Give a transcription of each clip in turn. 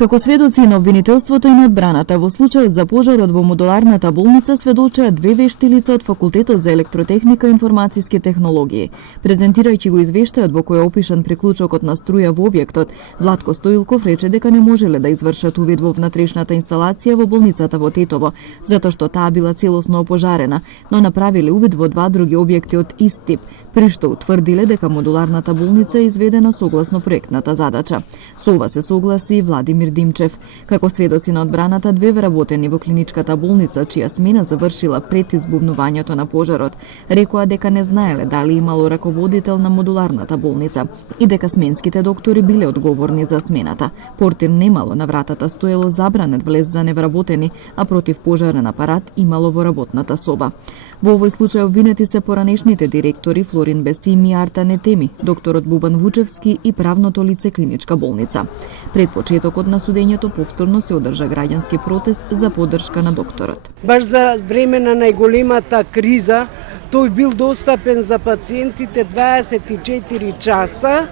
Како сведоци на обвинителството и на одбраната во случајот за пожарот во модуларната болница сведочеа две вешти лица од Факултетот за електротехника и информациски технологии. Презентирајќи го извештајот во кој е опишан приклучокот на струја во објектот, Владко Стоилков рече дека не можеле да извршат увид во внатрешната инсталација во болницата во Тетово, затоа што таа била целосно опожарена, но направиле увид во два други објекти од ист тип, при што утврдиле дека модуларната болница е изведена согласно проектната задача. Со ова се согласи и Владимир Димчев. Како сведоци на одбраната, две вработени во клиничката болница, чија смена завршила пред избувнувањето на пожарот, рекоа дека не знаеле дали имало раководител на модуларната болница и дека сменските доктори биле одговорни за смената. Портир немало, на вратата стоело забранет влез за невработени, а противпожарен апарат имало во работната соба. Во овој случај обвинети се поранешните директори Флорин Бесими и Арта Нетеми, докторот Бубан Вучевски и правното лице Клиничка болница. Пред почетокот на судењето повторно се одржа граѓански протест за поддршка на докторот. Баш за време на најголемата криза, тој бил достапен за пациентите 24 часа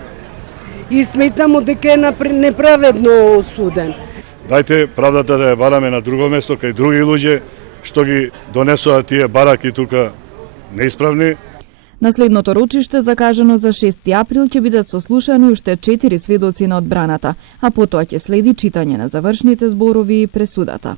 и сметамо дека е неправедно осуден. Дајте правдата да ја бараме на друго место кај други луѓе што ги донесоа тие бараки тука неисправни. На следното рочиште, закажано за 6 април, ќе бидат сослушани уште 4 сведоци на одбраната, а потоа ќе следи читање на завршните зборови и пресудата.